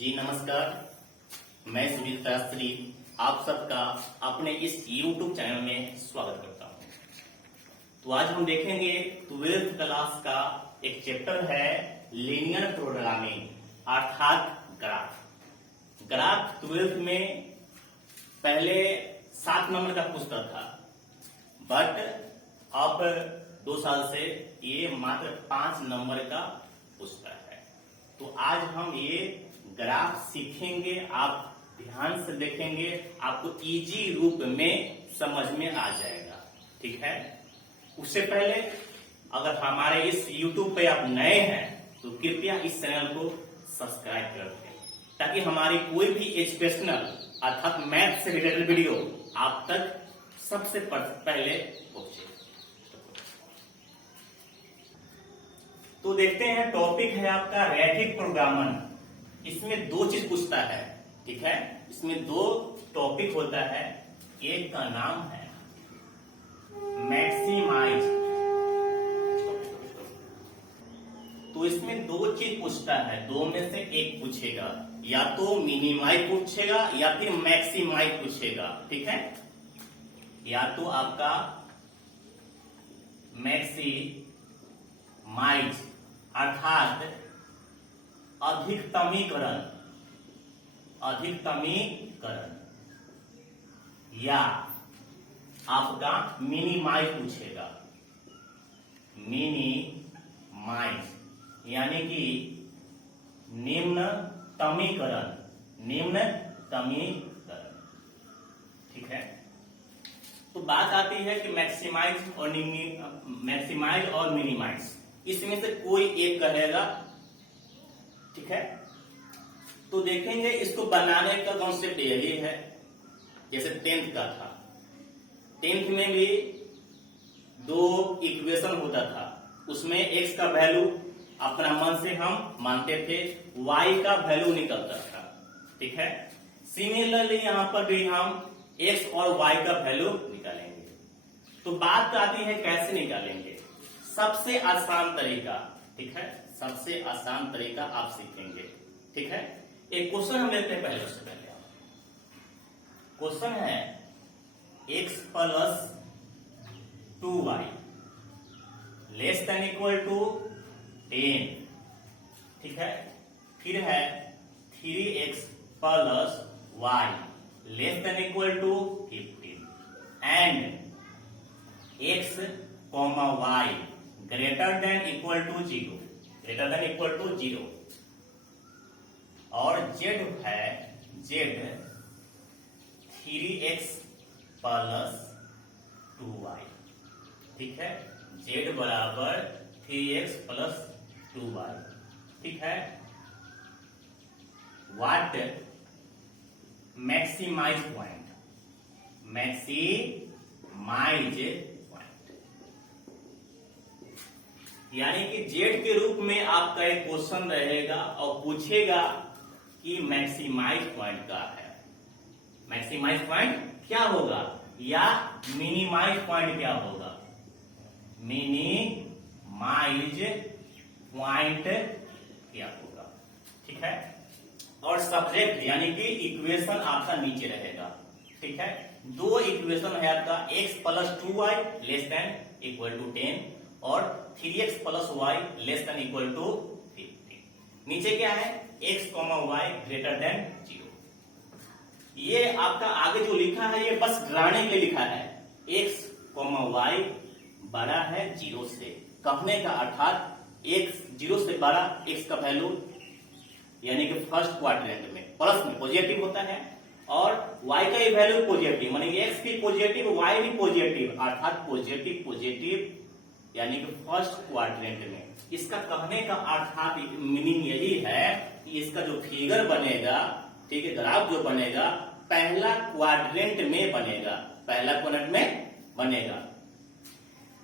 जी नमस्कार, मैं सुनील शास्त्री आप सबका अपने इस YouTube चैनल में स्वागत करता हूं। तो आज हम देखेंगे 12th क्लास का एक चैप्टर है लीनियर प्रोग्रामिंग अर्थात ग्राफ। ग्राफ 12th में पहले 7 नंबर का पुस्तक था, बट अब 2 साल से ये मात्र 5 नंबर का पुस्तक है। तो आज हम ये ग्राफ सीखेंगे, आप ध्यान से देखेंगे, आपको इजी रूप में समझ में आ जाएगा। ठीक है, उससे पहले अगर हमारे इस YouTube पे आप नए हैं तो कृपया इस चैनल को सब्सक्राइब कर दें, ताकि हमारी कोई भी एजुकेशनल अर्थात मैथ से रिलेटेड वीडियो आप तक सबसे पहले पहुंचे। तो देखते हैं, टॉपिक है आपका रैखिक प्रोग्रामन। इसमें 2 चीज पूछता है। ठीक है, इसमें 2 टॉपिक होता है। एक का नाम है मैक्सिमाइज, तो इसमें 2 चीज पूछता है, 2 में से एक पूछेगा, या तो मिनिमाइज पूछेगा या फिर मैक्सिमाइज पूछेगा। ठीक है, या तो आपका मैक्सिमाइज अर्थात अधिकतमीकरण, या आपका मिनिमाइज पूछेगा। मिनिमाइज यानी कि निम्नतमीकरण। ठीक है, तो बात आती है कि मैक्सिमाइज और मिनिमाइज, इसमें से कोई एक कहेगा। ठीक है, तो देखेंगे इसको बनाने का कॉन्सेप्ट यही है, जैसे 10th का था। 10th में भी 2 इक्वेशन होता था, उसमें x का वैल्यू अपना मन से हम मानते थे, y का वैल्यू निकलता था। ठीक है, सिमिलरली यहां पर भी हम x और y का वैल्यू निकालेंगे। तो बात आती है कैसे निकालेंगे, सबसे आसान तरीका। ठीक है, सबसे आसान तरीका आप सीखेंगे। ठीक है, एक क्वेश्चन हम लेते हैं पहले। उससे पहले क्वेश्चन है x + 2y <= 10। ठीक है, फिर है 3x + y <= 15 and x, y <= 0 और z है z 3x + 2y। ठीक है, z बराबर 3x + 2y। ठीक है, व्हाट मैक्सिमाइज पॉइंट, यानी कि जेड के रूप में आपका एक क्वेश्चन रहेगा और पूछेगा कि मैक्सिमाइज पॉइंट का है। मैक्सिमाइज पॉइंट क्या होगा या मिनिमाइज पॉइंट क्या होगा। मिनिमाइज पॉइंट क्या होगा। ठीक है, और सब्जेक्ट यानी कि इक्वेशन आपका नीचे रहेगा। ठीक है, 2 इक्वेशन है आपका, x + 2y <= 10 और 3x + y <= 15। नीचे क्या है, x, y <= 0। ये आपका आगे जो लिखा है ये बस डराने के लिए लिखा है। x, y बड़ा है 0 से, कहने का अर्थात x 0 से बड़ा x का वैल्यू यानी कि फर्स्ट क्वाड्रेंट में प्लस में पॉजिटिव होता है, और y का ये वैल्यू पॉजिटिव, माने x भी पॉजिटिव y भी पॉजिटिव, अर्थात पॉजिटिव यानी कि फर्स्ट क्वाड्रेंट में। इसका कहने का अर्थात मीनिंग यही है कि इसका जो फिगर बनेगा, ठीक है, ग्राफ जो बनेगा पहला क्वाड्रेंट में बनेगा।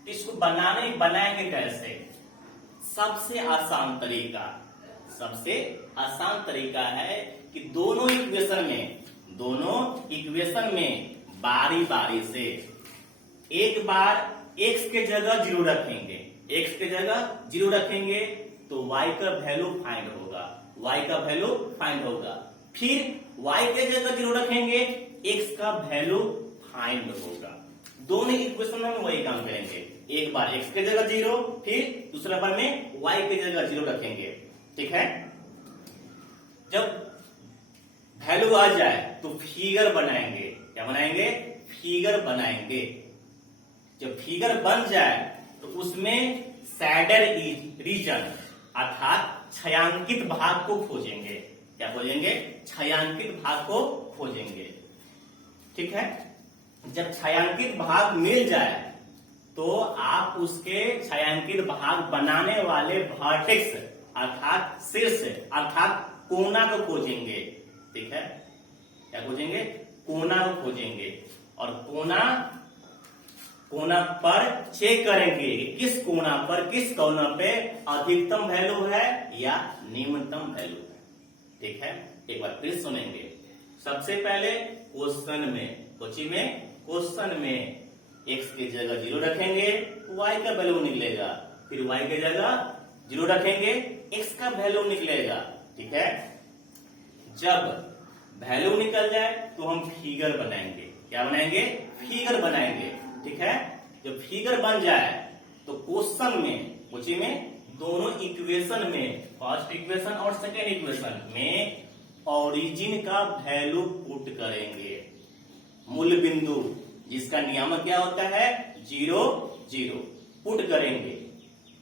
इसको बनाएंगे कैसे। सबसे आसान तरीका है कि दोनों इक्वेशन में बारी बारी से एक बार x के जगह 0 रखेंगे, तो y का वैल्यू फाइंड होगा, y का वैल्यू फाइंड होगा। फिर y के जगह 0 रखेंगे, x का वैल्यू फाइंड होगा। दोनों इक्वेशन में हम वही काम करेंगे, एक बार x के जगह 0, फिर दूसरा बार में y के जगह 0 रखेंगे। ठीक है, जब वैल्यू आ जाए तो फिगर बनाएंगे। क्या बनाएंगे? फिगर बनाएंगे। जब फिगर बन जाए तो उसमें सैडर रीजन अर्थात छायांकित भाग को खोजेंगे। क्या खोजेंगे? छायांकित भाग को खोजेंगे। ठीक है, जब छायांकित भाग मिल जाए तो आप उसके छायांकित भाग बनाने वाले वर्टेक्स अर्थात शीर्ष अर्थात कोना को खोजेंगे। ठीक है, क्या खोजेंगे? कोना को खोजेंगे और कोना पर चेक करेंगे कि किस कोना पे अधिकतम वैल्यू है या निम्नतम वैल्यू है। ठीक है, एक बार फिर सुनेंगे। सबसे पहले क्वेश्चन में x की जगह 0 रखेंगे, y का वैल्यू निकलेगा। फिर y की जगह 0 रखेंगे, x का वैल्यू निकलेगा। ठीक है, जब वैल्यू निकल जाए तो हम फिगर बनाएंगे। क्या बनाएंगे? फिगर बनाएंगे। ठीक है, जब फिगर बन जाए तो क्वेश्चन में दोनों इक्वेशन में, फर्स्ट इक्वेशन और सेकेंड इक्वेशन में ओरिजिन का वैल्यू पुट करेंगे। मूल बिंदु जिसका नियामक क्या होता है? 0 0 पुट करेंगे।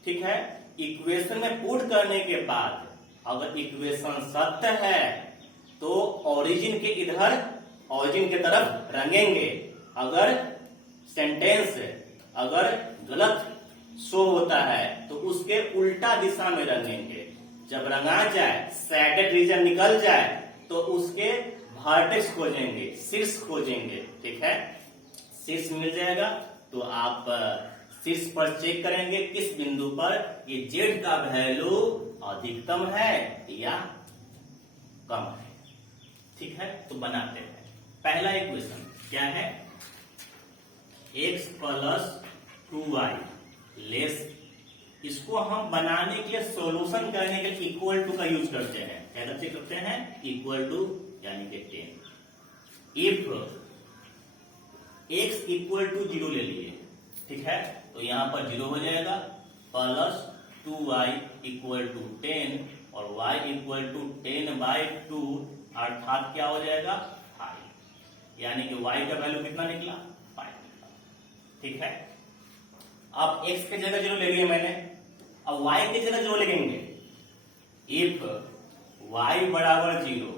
ठीक है, इक्वेशन में पुट करने के बाद अगर इक्वेशन सत्य है तो ओरिजिन के तरफ रंगेंगे। अगर सेंटेंस गलत शो होता है तो उसके उल्टा दिशा में रंगेंगे। जब रंगा जाए, सैडर रीजन निकल जाए तो उसके वर्टेक्स खोजेंगे, शीर्ष खोजेंगे। ठीक है, शीर्ष मिल जाएगा तो आप शीर्ष पर चेक करेंगे किस बिंदु पर ये z का वैल्यू अधिकतम है या कम है। ठीक है, तो बनाते हैं। पहला इक्वेशन क्या है? x प्लस 2y लेस, इसको हम बनाने के लिए सॉल्यूशन करने के लिए इक्वल टू का यूज करते हैं। क्या करते हैं? इक्वल टू यानी कि 10। इफ x इक्वल टू 0 ले लिए, ठीक है, तो यहां पर 0 हो जाएगा, प्लस 2y इक्वल टू 10 और y इक्वल टू 10/2 अर्थात क्या हो जाएगा? 5। यानी कि y का वैल्यू कितना निकला? 5 निकला। ठीक है, अब x के जगह 0 ले लिया मैंने, अब y के जगह 0 लिखेंगे। इफ y बराबर 0,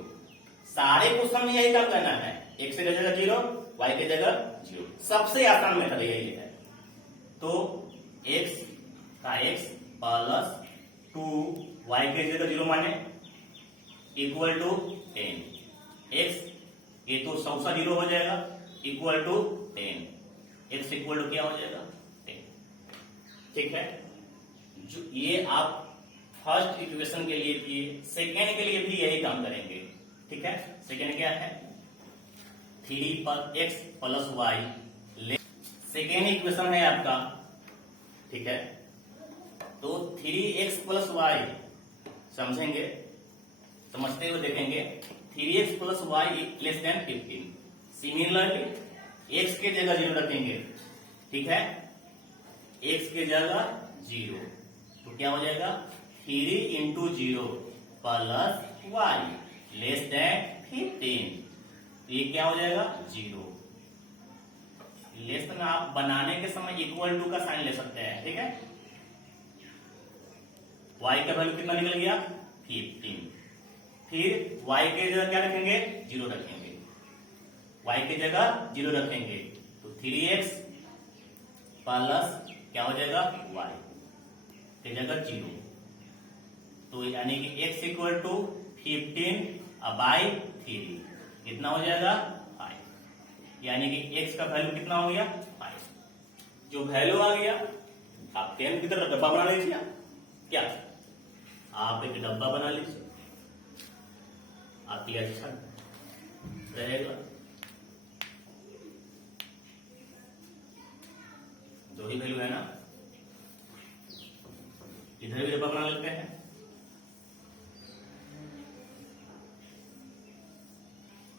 सारे क्वेश्चन में यही काम करना है। x के जगह 0, y के जगह 0, सबसे आसान मेथड यही है। तो x का x प्लस 2y के जगह 0 माने इक्वल टू 10। x ये तो 100 हो जाएगा, equal to 10। x equal to क्या हो जाएगा? 10। ठीक है, जो ये आप फर्स्ट इक्वेशन के लिए किए, सेकेंड के लिए भी यही काम करेंगे। ठीक है, सेकेंड क्या है? 3x plus y, second equation है आपका। ठीक है, तो 3x प्लस y समझेंगे, समझते हुए देखेंगे। 3x plus y less than 15। Similarly x के जगह 0 रखेंगे। ठीक है, x के जगह 0 तो क्या हो जाएगा? 3 into 0 plus y less than 15। ये क्या हो जाएगा? 0। लेस देन आप बनाने के समय इक्वल टू का साइन ले सकते हैं। ठीक है, y का वैल्यू कितना निकल गया? 15। फिर y के जगह क्या रखेंगे? 0 रखेंगे। y के जगह 0 रखेंगे तो 3x प्लस क्या हो जाएगा? y के जगह 0, तो यानी कि x इक्वल टू 15/3 कितना हो जाएगा? 5। यानी कि x का वैल्यू कितना हो गया? 5। जो वैल्यू आ गया, आप 10 की तरह डब्बा बना लीजिए। क्या आप एक डब्बा बना लीजिए, आपके लिए अच्छा रहेगा। जो ही वैल्यू है ना, इधर भी डब्बा बना लेते हैं।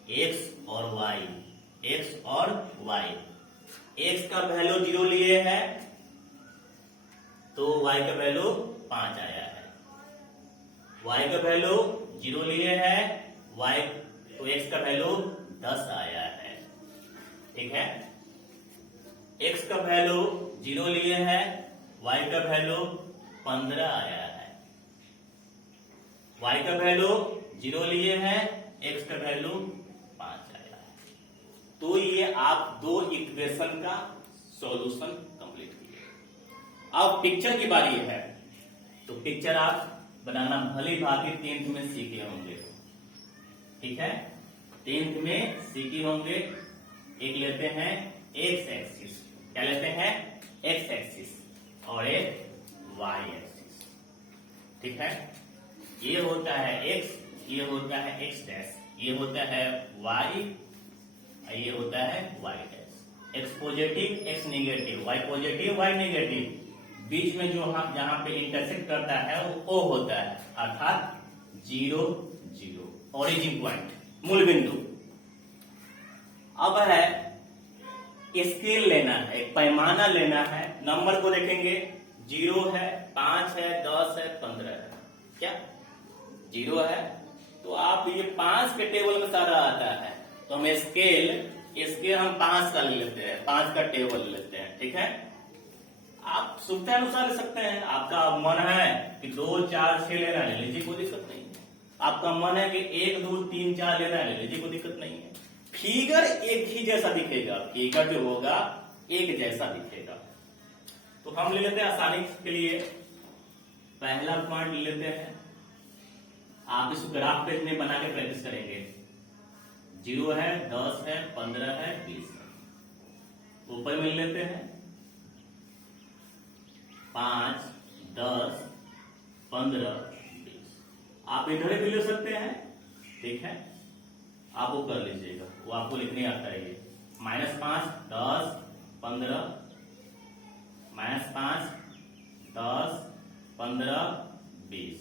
एक्स और वाई, एक्स और वाई। एक्स का वैल्यू 0 लिए है तो वाई का वैल्यू 5 आया है। वाई का वैल्यू 0 लिए है, वाई तो एक्स का वैल्यू 10 आया है। ठीक है, एक्स का वैल्यू 0 लिए है, वाई का वैल्यू 15 आया है। वाई का वैल्यू 0 लिए है, एक्स का वैल्यू 5 आया है। तो ये आप दो इक्वेशन का सॉल्यूशन कंप्लीट किए। अब पिक्चर की बारी है, तो पिक्चर आप बनाना भली भांति 10th में सीखे होंगे। ठीक है, 10th में सीखे होंगे। एक लेते हैं एक्स एक्सिस, क्या लेते हैं? एक्स एक्सिस और एक वाई एक्सिस। ठीक है, ये होता है एक्स, ये होता है एक्स डैश, ये होता है वाई, ये होता है Y dash. X positive, X negative, Y positive, Y negative. बीच में जो हम जहां पे इंटरसेक्ट करता है वो O होता है, अर्थात 0 0, ओरिजिन पॉइंट, मूल बिंदु। अब है स्केल लेना है, एक पैमाना लेना है। नंबर को देखेंगे, 0 है, 5 है, 10 है, 15 है। क्या 0 है? तो आप ये 5 के टेबल में सारा आता है, तो हम स्केल हम 5 का ले लेते हैं, 5 का टेबल लेते हैं। ठीक है, आप सुविधा अनुसार ले सकते हैं। आपका मन है कि 2 4 6 लेना है, ले लीजिए, कोई दिक्कत नहीं है। आपका मन है कि 1 2 3 4 लेना है, ले लीजिए, कोई दिक्कत नहीं है। फिगर एक ही जैसा दिखेगा, फिगर जो होगा एक जैसा दिखेगा। तो हम ले लेते हैं आसानी के लिए, पहला पॉइंट ले लेते हैं। आप इस ग्राफ पेज में बना के प्रैक्टिस करेंगे। 0 है, 10 है, 15 है, 20 है। ऊपर में लेते हैं 5 10 15 20। आप इधर भी ले सकते हैं। ठीक है, आप वो कर लीजिएगा, वो आपको लिखने आता है। ये -5 10 15, -5 10 15 20।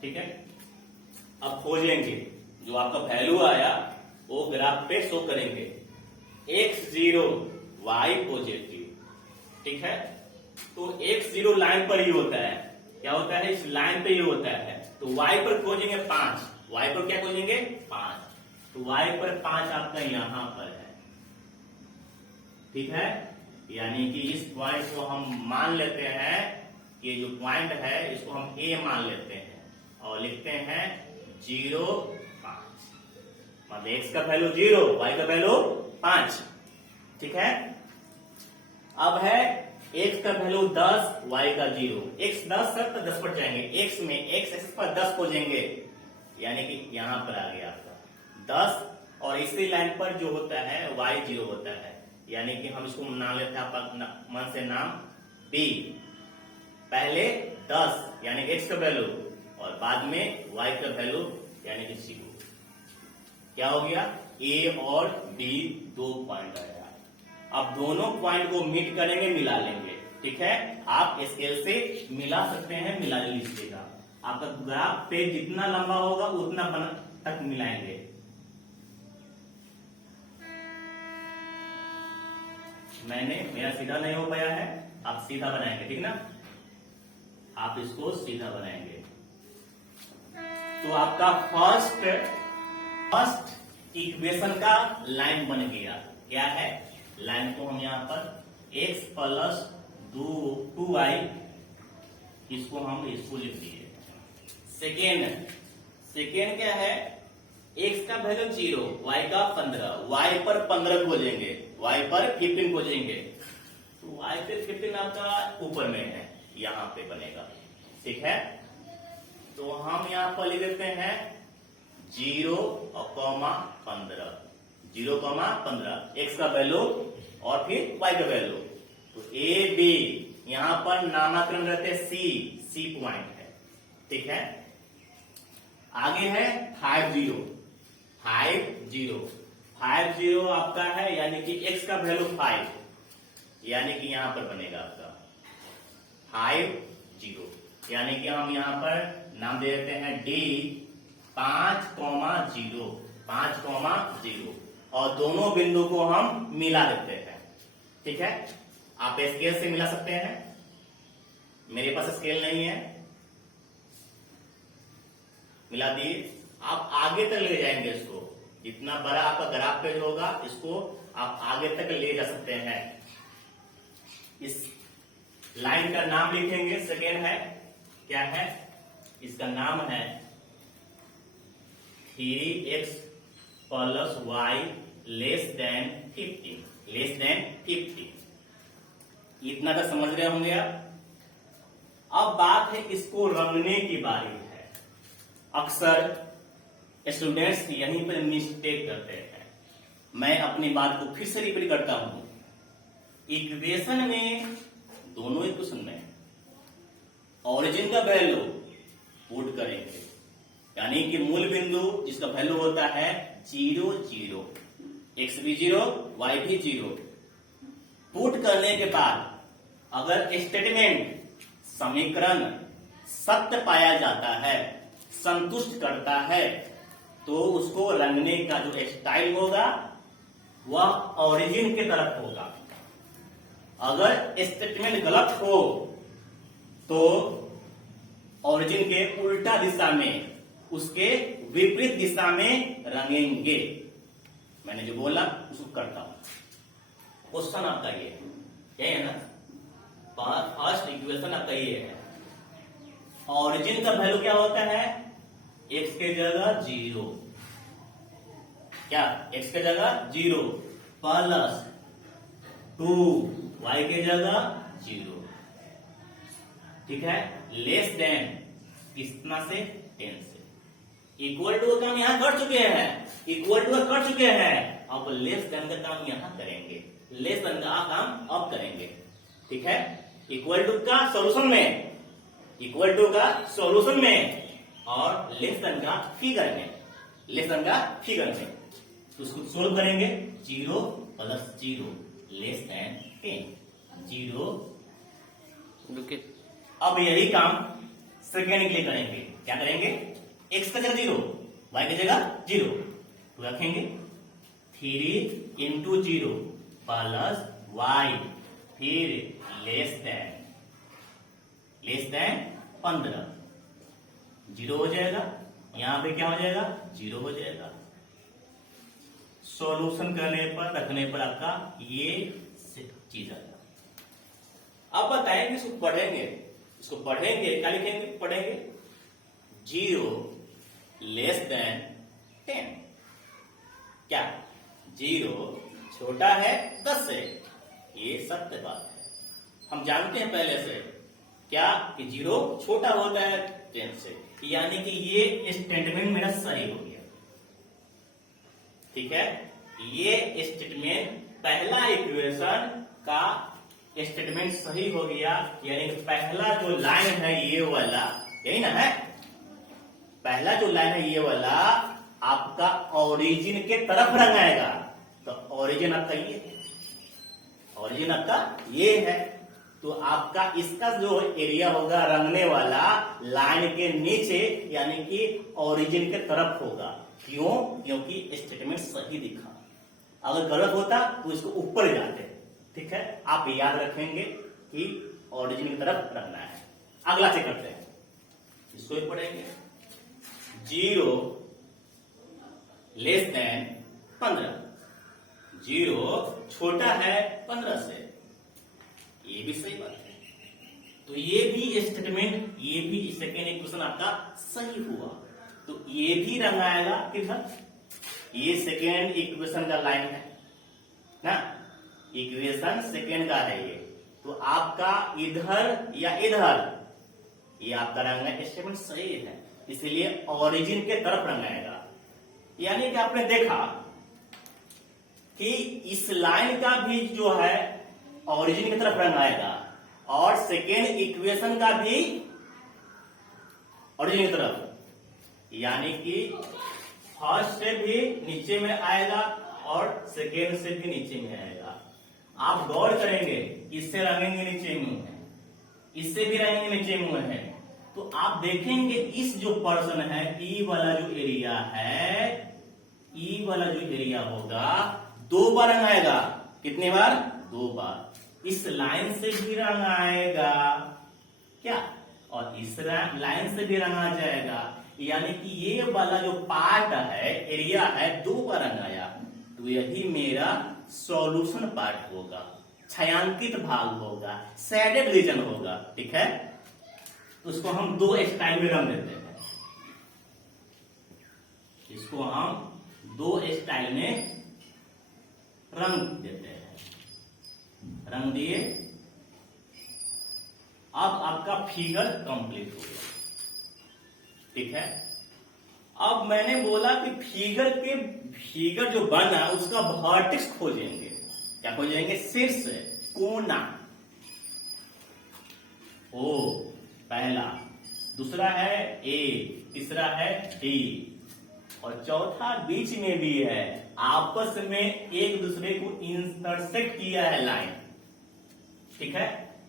ठीक है, अब खोजेंगे जो आपका वैल्यू आया वो ग्राफ पे शो करेंगे। x0 y positive. ठीक है, तो x0 लाइन पर ही होता है। क्या होता है? इस लाइन पे ही होता है। तो y पर खोजेंगे 5, y पर क्या खोजेंगे? 5। तो y पर 5 आपका यहां पर है। ठीक है, यानी कि इस पॉइंट को हम मान लेते हैं कि जो पॉइंट है इसको हम A मान लेते हैं और लिखते हैं 0 5। मतलब x का वैल्यू 0, y का वैल्यू 5। ठीक है, अब है x का वैल्यू 10, y का 0। x 10 है तो 10 पर जाएंगे, x में x एक्सिस पर 10 खोजेंगे, यानी कि यहां पर आ गया आपका 10। और इसी लाइन पर जो होता है y 0 होता है, यानी कि हम इसको नाम लेते हैं आपका मन से नाम b। पहले 10 यानी x का वैल्यू और बाद में y का वैल्यू यानी कि 0। क्या हो गया? a और b दो पॉइंट आया। अब दोनों पॉइंट को मीट करेंगे, मिला लेंगे। ठीक है, आप स्केल से मिला सकते हैं, मिला लीजिएगा। आपका ग्राफ पे जितना लंबा होगा उतना तक मिलाएंगे। मेरा सीधा नहीं हो पाया है, आप सीधा बनाएंगे। ठीक ना, आप इसको सीधा बनाएंगे तो आपका फर्स्ट इक्वेशन का लाइन बन गया। क्या है? लाइन को हम यहां पर x प्लस 2y इसको लिख दिए। सेकेंड क्या है? x का वैल्यू 0, y का 15, y पर 15 खोजेंगे, y पर 15 खोजेंगे। तो y पे 15 आपका ऊपर में है, यहां पे बनेगा। ठीक है, तो हम यहां पर लिख देते हैं 0 और कॉमा 15, 0 कॉमा 15, x का वैल्यू और फिर y का वैल्यू। तो a b यहां पर नामकरण रहते c पॉइंट है। ठीक है, आगे है 50 आपका है, यानी कि x का वैल्यू 5, यानी कि यहां पर बनेगा आपका 50, यानी कि हम यहां पर नाम दे देते हैं d 5,0। 5,0 और दोनों बिंदु को हम मिला देते हैं। ठीक है, आप स्केल से मिला सकते हैं, मेरे पास स्केल नहीं है, मिला दिए। आप आगे तक ले जाएंगे इसको, जितना बड़ा आपका ग्राफ पेज होगा इसको आप आगे तक ले जा सकते हैं। इस लाइन का नाम लिखेंगे, सेकेंड है, क्या है, इसका नाम है 3x + y <15 लेस देन 50। इतना तो समझ रहे होंगे आप। अब बात है इसको रंगने की बारी है। अक्सर स्टूडेंट्स यहीं पर मिस्टेक करते हैं। मैं अपनी बात को फिर से रिपीट करता हूं। इक्वेशन में, दोनों इक्वेशन में ओरिजिन का वैल्यू पुट करेंगे, यानी कि मूल बिंदु जिसका वैल्यू होता है 0 0, x भी 0 y भी 0। पुट करने के बाद अगर स्टेटमेंट समीकरण सत्य पाया जाता है, संतुष्ट करता है, तो उसको रंगने का जो स्टाइल होगा वह ओरिजिन की तरफ होगा। अगर स्टेटमेंट गलत हो तो ओरिजिन के उल्टा दिशा में, उसके विपरीत दिशा में रंगेंगे। मैंने जो बोला उसको करता हूं। क्वेश्चन आपका ये है ना, फर्स्ट इक्वेशन आपका ये है। ओरिजिन का वैल्यू क्या होता है, x के जगह 0, क्या x के जगह 0 प्लस 2 y के जगह 0। ठीक है, लेस देन कितना से, 10 से। इक्वल टू का काम यहां कर चुके हैं, इक्वल टू कर चुके हैं, अब लेस देन का काम यहां करेंगे, लेस देन का काम अब करेंगे। ठीक है, इक्वल टू का सॉल्यूशन में, इक्वल टू का सॉल्यूशन में और लेस देन का फिगर में, लेस देन का फिगर में। तो उसको सोल्व करेंगे, 0 + 0 लेस देन 10, 0। अब यही काम सेकेंड के लिए करेंगे। क्या करेंगे, x का जगह 0, y की जगह 0, तो रखेंगे 3 × 0 + y, फिर लेस देन 15, 0 हो जाएगा। यहां पे क्या हो जाएगा, 0 हो जाएगा। सॉल्यूशन करने पर, रखने पर आपका ये चीज आएगा। अब बताएंगे, इसको पढ़ेंगे, इसको पढ़ेंगे, क्या लिखेंगे, पढ़ेंगे 0 लेस देन 10। क्या 0 छोटा है 10 से, ये सत्य बात है, हम जानते हैं पहले से, क्या कि 0 छोटा होता है 10 से, यानी कि ये स्टेटमेंट मेरा सही हो गया। ठीक है, ये स्टेटमेंट, पहला इक्वेशन का स्टेटमेंट सही हो गया, यानी कि पहला जो लाइन है ये वाला, यही ना है, पहला जो लाइन है ये वाला आपका ओरिजिन के तरफ रंगाएगा। तो ओरिजिन आपका ये है, ओरिजिन आपका ये है, तो आपका इसका जो एरिया होगा रंगने वाला लाइन के नीचे, यानी कि ओरिजिन के तरफ होगा। क्यों, क्योंकि स्टेटमेंट सही दिखा, अगर गलत होता तो इसको ऊपर जाते। ठीक है, आप याद रखेंगे कि ओरिजिन की तरफ रखना है। अगला चेक करते हैं, इसको ही पढ़ेंगे। 0 लेस देन 15, 0 छोटा है 15 से, ये भी सही बात है। तो ये भी स्टेटमेंट, ये भी सेकेंड इक्वेशन आपका सही हुआ, तो ये भी रंगाएगा किधर, ये सेकेंड इक्वेशन का लाइन है ना, इक्वेशन सेकेंड का है ये, तो आपका इधर या इधर, ये आपका रंगना स्टेटमेंट सही है, इसलिए ओरिजिन के तरफ रंगाएगा। यानी कि आपने देखा कि इस लाइन का भी जो है ओरिजिन की तरफ रंगाएगा, और सेकेंड इक्वेशन का भी ओरिजिन की तरफ, यानी कि फर्स्ट से भी नीचे में आएगा और सेकेंड से भी नीचे में आएगा। आप गौर करेंगे, इससे रंगेंगे नीचे मुंह है, इससे भी रंगेंगे नीचे मुंह है, तो आप देखेंगे इस जो पर्सन है, ई वाला जो एरिया है, ई वाला जो एरिया होगा 2 बार रंग आएगा। कितने बार? 2 बार। इस लाइन से भी रंग आएगा क्या, और इस लाइन से भी रंग आ जाएगा। यानी कि ये वाला जो पार्ट है, एरिया है, 2 बार रंग आया। तो यही मेरा सॉल्यूशन पार्ट होगा, छायांकित भाग होगा, शेडेड रीजन होगा। ठीक है, तो उसको हम 2 स्टाइल में रंग देते हैं। इसको हम 2 स्टाइल में रंग देते हैं। रंग दिए, अब आपका फिगर कंप्लीट हो गया। ठीक है, अब मैंने बोला कि फिगर जो बना उसका वर्टेक्स खोजेंगे। क्या खोजेंगे? शीर्ष, कोना। ओ पहला, दूसरा है ए, तीसरा है डी, और चौथा बीच में भी है। आपस में एक दूसरे को इंटरसेक्ट किया है लाइन। ठीक है,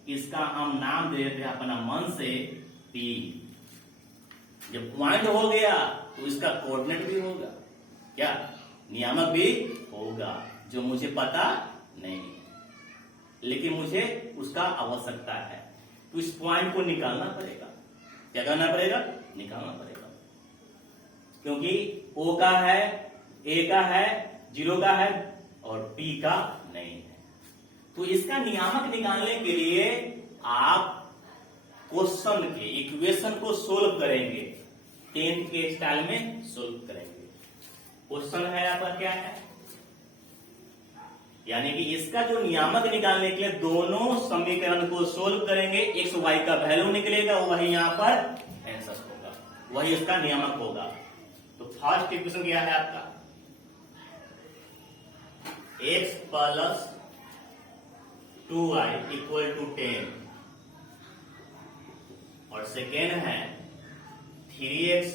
इसका हम नाम दे देते हैं अपना मन से पी। जब पॉइंट हो गया तो इसका कोऑर्डिनेट भी होगा, क्या नियामक भी होगा, जो मुझे पता नहीं, लेकिन मुझे उसका आवश्यकता है। तो इस पॉइंट को निकालना पड़ेगा। क्या करना पड़ेगा? निकालना पड़ेगा, क्योंकि O का है, A का है, 0 का है और P का नहीं है। तो इसका नियामक निकालने के लिए आप क्वेश्चन के इक्वेशन को सोल्व करेंगे, 10th के स्टाइल में सोल्व करेंगे। क्वेश्चन है यहाँ पर क्या है, यानी कि इसका जो नियामक निकालने के लिए दोनों समीकरण को सोल्व करेंगे, एक्स वाई का वैल्यू निकलेगा, वही यहाँ पर आंसर होगा, वही इसका नियामक होगा। तो फर्स्ट इक्वेशन क्या है आपका? x plus 2y equal to 10, और सेकेंड है 3x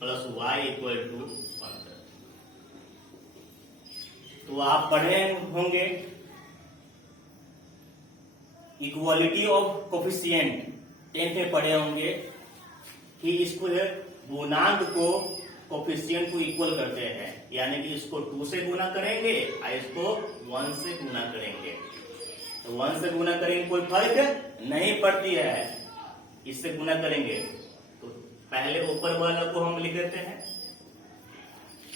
plus Y equal to 1। तो आप पढ़े होंगे इक्वालिटी ऑफ कोफिशिएंट, 10th में पढ़े होंगे कि इसको गुणांक को, कोफिशिएंट को इक्वल करते हैं, यानी कि इसको 2 से गुना करेंगे और इसको 1 से गुना करेंगे। तो 1 से गुना करेंगे कोई फर्क नहीं पड़ती है, इससे गुना करेंगे तो पहले ऊपर वाला को हम लिख देते हैं।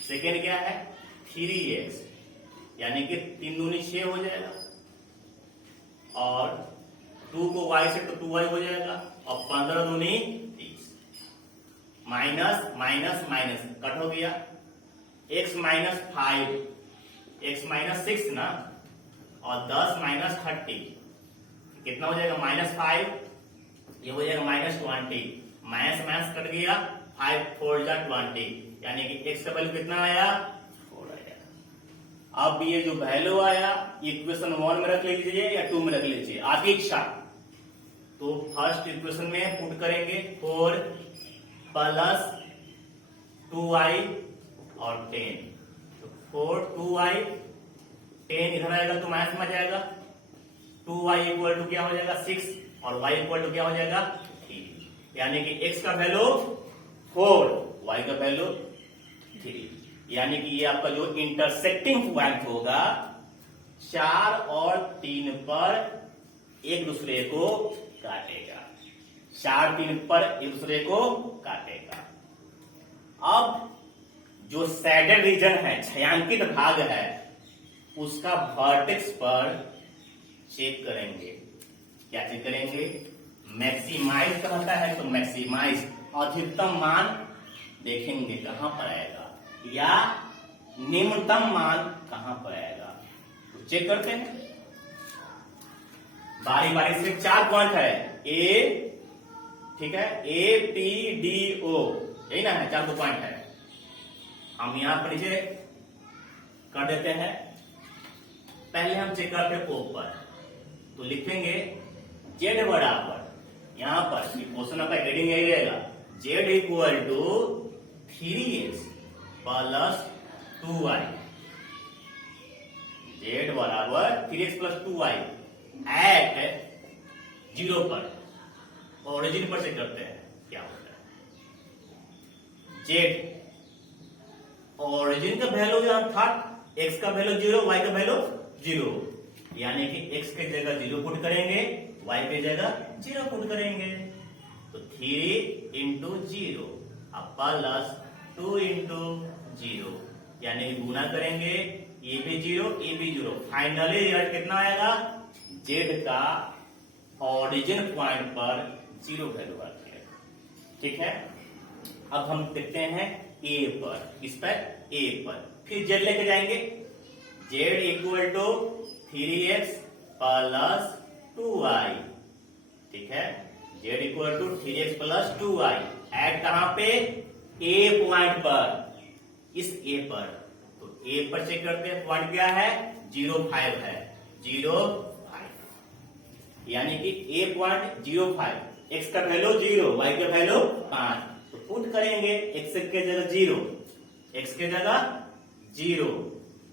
सेकेंड क्या है? 3x, यानी कि 3 दूनी 6 हो जाएगा, और 2 को y से तो 2y हो जाएगा, और 15 दूनी 30, माइनस माइनस माइनस कट हो गया, x माइनस 5, x माइनस 6 ना, और 10 माइनस 30 कितना हो जाएगा? -5, ये हो जाएगा -20, माइनस माइनस कट गया, 5 4 जा 20, यानी कि x का वैल्यू कितना आया? 4 आया। अब ये जो वैल्यू आया इक्वेशन 1 में रख लीजिए या 2 में रख लीजिए, आपकी इच्छा। तो फर्स्ट इक्वेशन में पुट करेंगे 4 प्लस 2y और 10, तो 4 2y 10 इधर आएगा तो माइनस में आ जाएगा, 2y इक्वल टू क्या हो जाएगा? 6, और y इक्वल टू क्या हो जाएगा? 3, यानी कि x का वैल्यू 4, y का वैल्यू 3, यानी कि ये आपका जो इंटरसेक्टिंग पॉइंट होगा 4 और 3 पर एक दूसरे को काटेगा, 4 3 पर एक दूसरे को काटेगा। अब जो शेडेड रीजन है, छायांकित भाग है, उसका वर्टेक्स पर चेक करेंगे। क्या चेक करेंगे? मैक्सिमाइज कहता है तो मैक्सिमाइज, अधिकतम मान देखेंगे कहां पर आएगा, या निम्नतम मान कहां पर आएगा, तो चेक करते हैं। बारी बारी से 4 पॉइंट है, ए, ठीक है, ए पी डी ओ, यही ना है, 4 पॉइंट है। हम यहां पर नीचे कर देते हैं। पहले हम चेक करते हैं ओ पर, तो लिखेंगे जेड बराबर, यहां पर क्वेश्चन आपका हेडिंग यही रहेगा, Z equal to 3x plus 2y, Z बराबर 3x प्लस 2y एट 0 पर, ओरिजिन पर चेक करते हैं क्या होता है। जेड ओरिजिन का वैल्यू यहाँ था, x का वैल्यू 0, y का वैल्यू 0, यानी कि x के जगह 0 पुट करेंगे, y के जगह 0 पुट करेंगे, तो 3 इंटू 0 प्लस 2 इंटू 0, यानी कि गुना करेंगे, ये भी 0, ये भी 0, फाइनली रिजल्ट कितना आएगा, z का ओरिजिन पॉइंट पर 0 वैल्यू आती है। ठीक है, अब हम देखते हैं a पर, इस पर a पर, फिर z लेके जाएंगे, z equal to 3x plus 2y। ठीक है, z equal to 3x plus 2y, at कहां पे, a पॉइंट पर, इस a पर, तो a पर चेक करते हैं, पॉइंट क्या है, 0,5 है, 0,5, यानी कि a पॉइंट 0,5, x का वैल्यू 0, y का वैल्यू 5, तो पुट करेंगे, x के जगह 0, x के जगह 0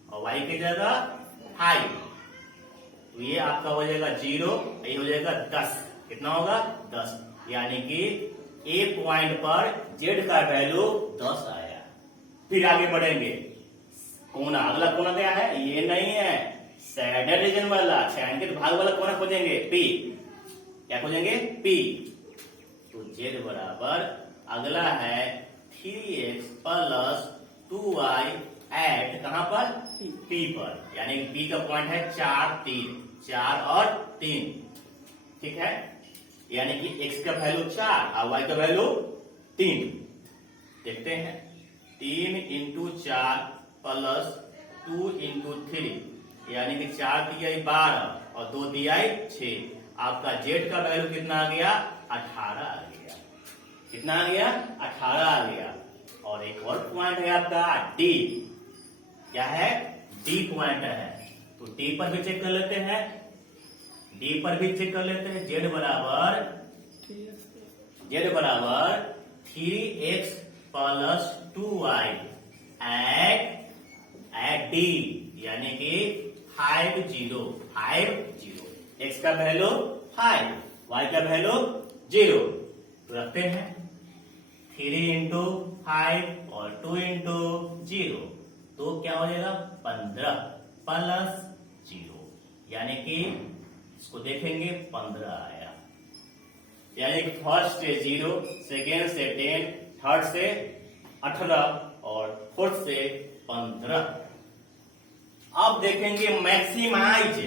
और y के जगह 5, तो ये आपका हो जाएगा 0, ये हो जाएगा 10, कितना होगा 10, यानी कि a पॉइंट पर z का वैल्यू 10 आया। फिर आगे बढ़ेंगे, कोना, अगला कोना क्या है, ये नहीं है, सैडर रीजन वाला, छायांकित भाग वाला कोना खोजेंगे, p, क्या खोजेंगे, p, तो z बराबर अगला है 3x प्लस 2y एट कहां पर, p पर, यानी p का पॉइंट है 4, 3, 4 और 3। ठीक है, यानी कि x का वैल्यू 4 और y का वैल्यू 3। देखते हैं, 3 इंटू 4 प्लस 2 इंटू 3, यानी कि 4 दिया 12 और 2 दिया 6, आपका z का वैल्यू कितना आ गया, 18 आ गया, कितना आ गया, 18 आ गया। और एक और पॉइंट है आपका d, क्या है, d पॉइंट है, तो d पर भी चेक कर लेते हैं, d पर भी चेक कर लेते हैं, z बराबर 3x plus 2y eight d, यानी कि 50, x का वैल्यू 5, y का वैल्यू 0, तो रखते हैं 3 इंटू 5 और 2 इंटू 0, तो क्या हो जाएगा 15 प्लस 0, यानी कि इसको देखेंगे 15 आया, यानी कि फर्स्ट से 0, सेकेंड से 10, थर्ड से 18 और फोर्थ से 15। अब देखेंगे मैक्सिमाइज,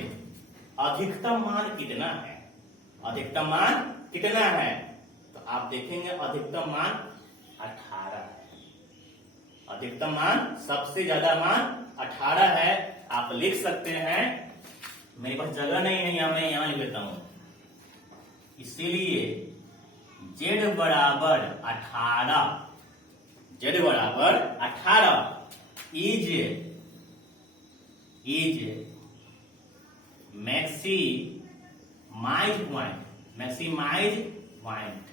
अधिकतम मान कितना है, अधिकतम मान कितना है, तो आप देखेंगे अधिकतम मान 18 है, अधिकतम मान, सबसे ज्यादा मान 18 है। आप लिख सकते हैं, मेरे पास जगह नहीं है, मैं यहां लिख लेता हूं, इसीलिए z बराबर 18, z बराबर 18 इज मैक्सिमाइज पॉइंट,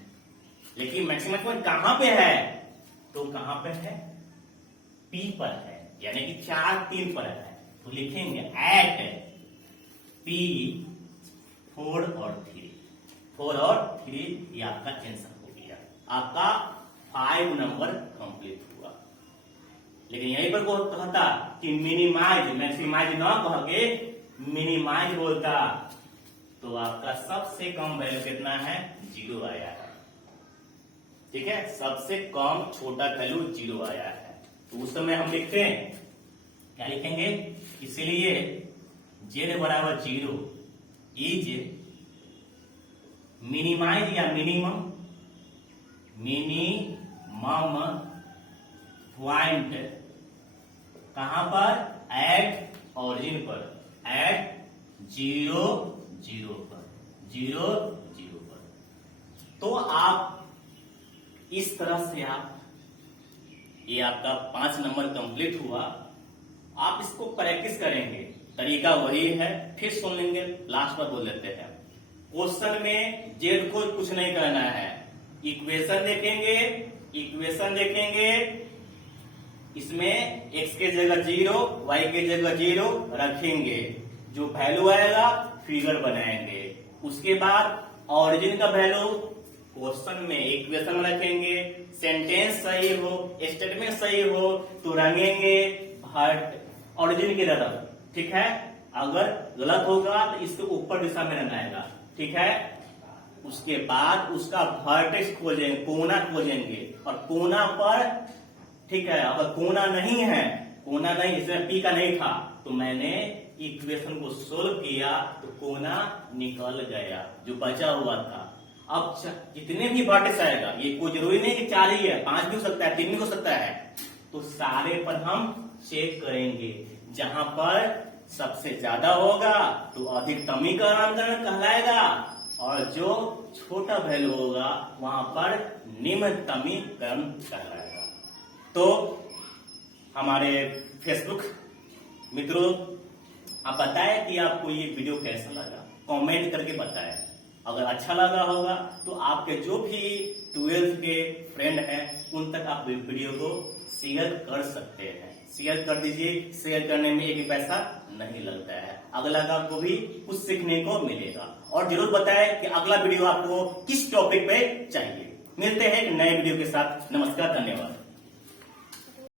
लेकिन मैक्सिमाइज पॉइंट कहां पे है, तो कहां पे है, P पर है, यानी कि 4, 3 पर है, तो लिखेंगे एट P 4 और 3, ये आपका आंसर हो गया, आपका 5 नंबर कंप्लीट हुआ। लेकिन यहीं पर कोई कहता कि मिनिमाइज, मैक्सिमाइज ना कह के मिनिमाइज बोलता, तो आपका सबसे कम वैल्यू कितना है, 0 आया है। ठीक है, सबसे कम छोटा वैल्यू 0 आया है, तो उस समय हम लिखते हैं, क्या लिखेंगे, इसलिए z बराबर 0 इज मिनिमाइज या मिनिमम पॉइंट कहां पर, एट ओरिजिन पर, एट 0, 0 पर, 0, 0 पर। तो आप इस तरह से ये आपका 5 नंबर कंप्लीट हुआ। आप इसको प्रैक्टिस करेंगे, तरीका वही है, फिर सुन लेंगे, लास्ट में बोल लेते हैं। क्वेश्चन में जेड को कुछ नहीं करना है, इक्वेशन देखेंगे, इसमें x के जगह 0, y के जगह 0 रखेंगे, जो वैल्यू आएगा फिगर बनाएंगे, उसके बाद ओरिजिन का वैल्यू क्वेश्चन में इक्वेशन रखेंगे, सेंटेंस सही हो, स्टेटमेंट सही हो तो रंगेंगे ओरिजिन की तरफ, ठीक है। अगर गलत होगा तो इसके ऊपर दिशा में रंगाएगा, ठीक है। उसके बाद उसका वर्टेक्स खोजेंगे, कोना खोजेंगे, और कोना पर, ठीक है, अगर कोना नहीं है, कोना नहीं, इसमें पी का नहीं था तो मैंने इक्वेशन को सोल्व किया तो कोना निकल गया जो बचा हुआ था। अब जितने भी वर्टेक्स आएगा, ये कोई जरूरी नहीं कि 4 ही है, 5 भी हो सकता है, 3 भी हो सकता है, तो सारे पर हम चेक करेंगे। जहां पर सबसे ज्यादा होगा तो अधिकतमीकरण कहलाएगा, और जो छोटा वैल्यू होगा वहां पर निम्नतमीकरण कहलाएगा। तो हमारे फेसबुक मित्रों, आप बताएं कि आपको ये वीडियो कैसा लगा, कमेंट करके बताएं। अगर अच्छा लगा होगा तो आपके जो भी 12th के फ्रेंड हैं उन तक आप वीडियो को शेयर कर सकते हैं। शेयर कर दीजिए, शेयर करने में एक पैसा नहीं लगता है, अगला को भी कुछ सीखने को मिलेगा। और जरूर बताएं कि अगला वीडियो आपको किस टॉपिक पे चाहिए। मिलते हैं एक नए वीडियो के साथ। नमस्कार, धन्यवाद।